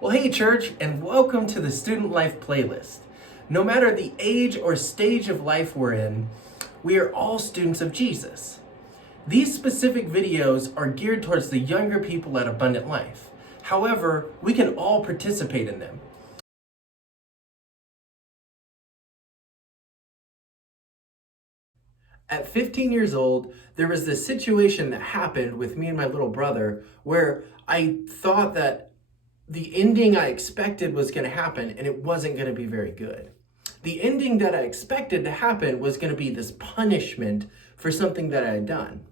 Well, hey church, and welcome to the Student Life Playlist. No matter the age or stage of life we're in, we are all students of Jesus. These specific videos are geared towards the younger people at Abundant Life. However, we can all participate in them. At 15 years old, there was this situation that happened with me and my little brother where I thought that the ending I expected was going to happen, and it wasn't going to be very good. The ending that I expected to happen was going to be this punishment for something that I had done.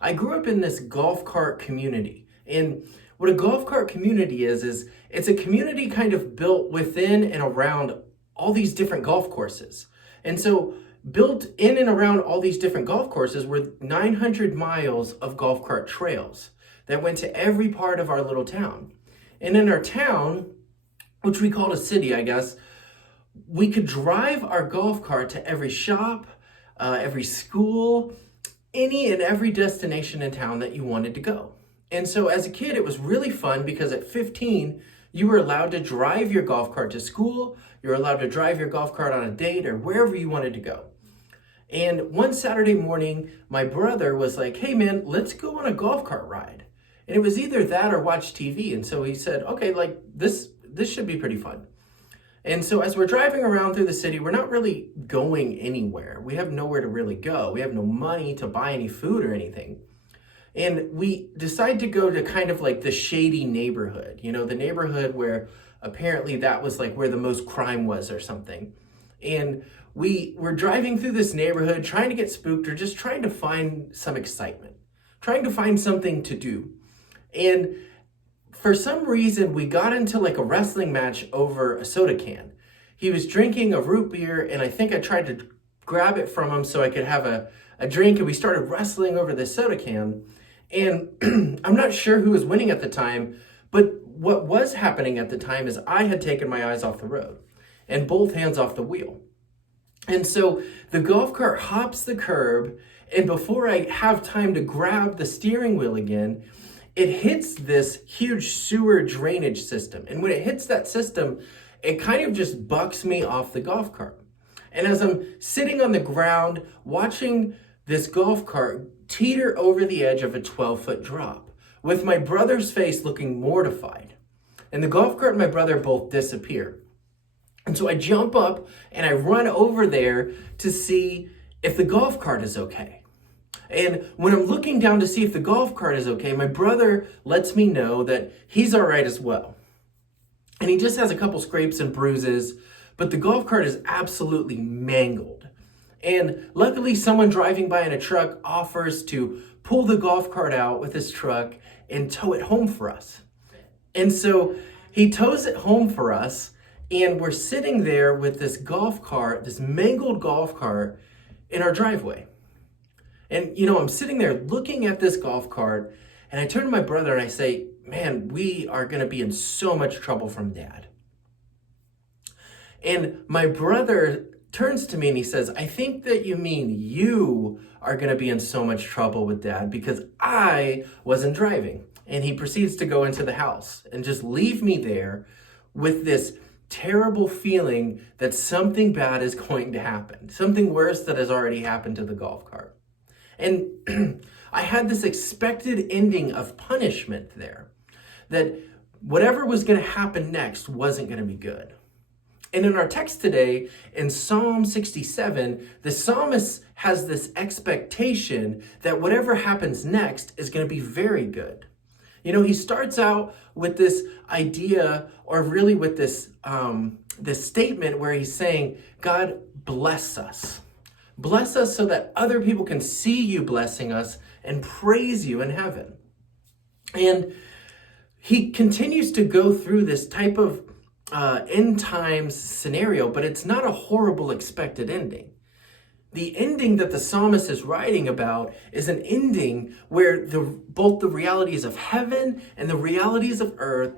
I grew up in this golf cart community, and what a golf cart community is it's a community kind of built within and around all these different golf courses. And so built in and around all these different golf courses were 900 miles of golf cart trails that went to every part of our little town. And in our town, which we called a city, I guess, we could drive our golf cart to every shop, every school, any and every destination in town that you wanted to go. And so as a kid, it was really fun because at 15, you were allowed to drive your golf cart to school, you were allowed to drive your golf cart on a date or wherever you wanted to go. And one Saturday morning, my brother was like, hey man, let's go on a golf cart ride. And it was either that or watch TV. And so he said, okay, like this should be pretty fun. And so as we're driving around through the city, we're not really going anywhere. We have nowhere to really go. We have no money to buy any food or anything. And we decide to go to kind of like the shady neighborhood, the neighborhood where apparently that was like where the most crime was or something. And we were driving through this neighborhood, trying to get spooked or just trying to find some excitement, trying to find something to do. And for some reason, we got into like a wrestling match over a soda can. He was drinking a root beer, and I think I tried to grab it from him so I could have a drink, and we started wrestling over this soda can. And I'm not sure who was winning at the time, but what was happening at the time is I had taken my eyes off the road and both hands off the wheel. And so the golf cart hops the curb, and before I have time to grab the steering wheel again, it hits this huge sewer drainage system. And when it hits that system, it kind of just bucks me off the golf cart. And as I'm sitting on the ground watching this golf cart teeter over the edge of a 12-foot drop, with my brother's face looking mortified, and the golf cart and my brother both disappear. And so I jump up and I run over there to see if the golf cart is okay. And when I'm looking down to see if the golf cart is okay, my brother lets me know that he's all right as well. And he just has a couple scrapes and bruises, but the golf cart is absolutely mangled. And luckily, someone driving by in a truck offers to pull the golf cart out with his truck and tow it home for us. And so he tows it home for us, and we're sitting there with this golf cart, this mangled golf cart, in our driveway. And, I'm sitting there looking at this golf cart, and I turn to my brother and I say, man, we are going to be in so much trouble from Dad. And my brother turns to me and he says, I think that you mean you are going to be in so much trouble with Dad because I wasn't driving. And he proceeds to go into the house and just leave me there with this terrible feeling that something bad is going to happen, something worse that has already happened to the golf cart. And I had this expected ending of punishment there, that whatever was going to happen next wasn't going to be good. And in our text today, in Psalm 67, the psalmist has this expectation that whatever happens next is going to be very good. He starts out with this idea, or really with this statement where he's saying, God, bless us. Bless us so that other people can see you blessing us and praise you in heaven. And he continues to go through this type of end times scenario, but it's not a horrible expected ending. The ending that the psalmist is writing about is an ending where both the realities of heaven and the realities of earth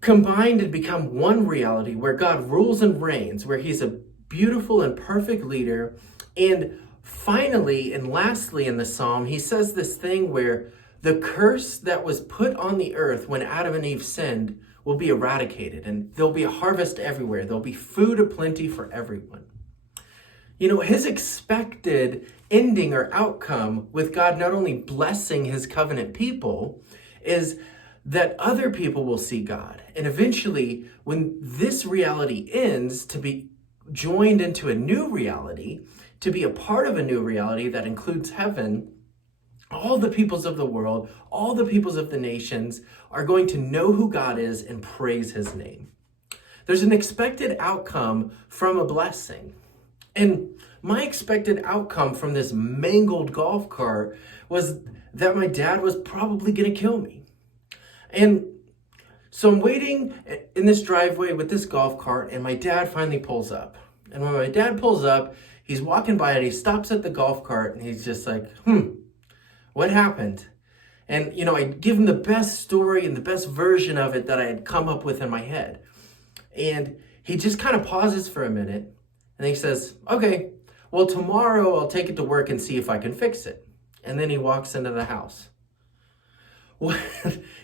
combined and become one reality where God rules and reigns, where he's a beautiful and perfect leader. And finally and lastly in the psalm, he says this thing where The curse that was put on the earth when Adam and Eve sinned will be eradicated, and there'll be a harvest everywhere. There'll be food aplenty for everyone. You know, his expected ending or outcome with God not only blessing his covenant people is that other people will see God. And eventually, when this reality ends, to be joined into a new reality, to be a part of a new reality that includes heaven, all the peoples of the world, all the peoples of the nations are going to know who God is and praise his name. There's an expected outcome from a blessing. And my expected outcome from this mangled golf cart was that my dad was probably going to kill me. And so I'm waiting in this driveway with this golf cart, and my dad finally pulls up. And when my dad pulls up, he's walking by and he stops at the golf cart and he's just like, what happened? And, you know, I give him the best story and the best version of it that I had come up with in my head. And he just kind of pauses for a minute and he says, okay, well, tomorrow I'll take it to work and see if I can fix it. And then he walks into the house. Well,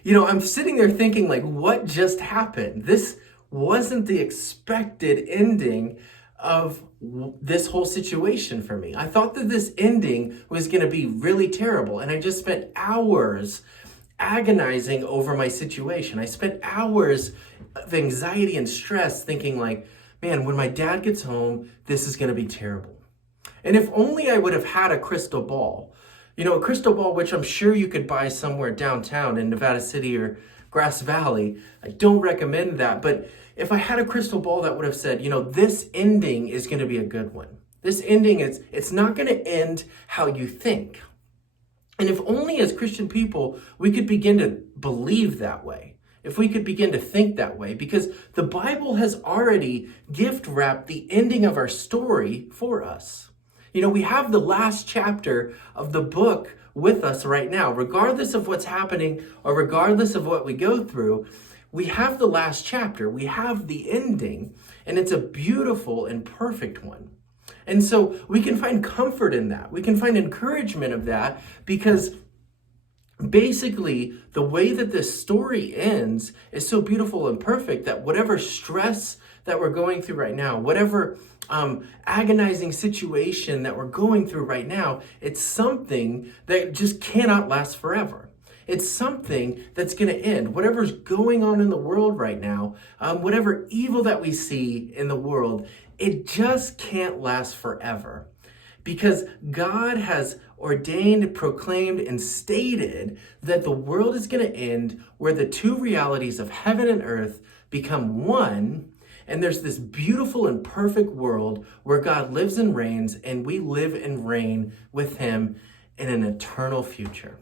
you know, I'm sitting there thinking, like, what just happened? This wasn't the expected ending of this whole situation for me. I thought that this ending was going to be really terrible, and I just spent hours agonizing over my situation. I spent hours of anxiety and stress thinking, like, man, when my dad gets home, this is going to be terrible. And if only I would have had a crystal ball. You know, a crystal ball, which I'm sure you could buy somewhere downtown in Nevada City or Grass Valley. I don't recommend that. But if I had a crystal ball that would have said, you know, this ending is going to be a good one. This ending, it's not going to end how you think. And if only as Christian people, we could begin to believe that way. If we could begin to think that way, because the Bible has already gift wrapped the ending of our story for us. You know, we have the last chapter of the book with us right now. Regardless of what's happening or regardless of what we go through, we have the last chapter. We have the ending, and it's a beautiful and perfect one. And so we can find comfort in that. We can find encouragement of that because basically the way that this story ends is so beautiful and perfect that whatever stress that we're going through right now, whatever agonizing situation that we're going through right now, it's something that just cannot last forever. It's something that's going to end. Whatever's going on in the world right now, whatever evil that we see in the world, it just can't last forever. Because God has ordained, proclaimed, and stated that the world is going to end where the two realities of heaven and earth become one. And there's this beautiful and perfect world where God lives and reigns, and we live and reign with him in an eternal future.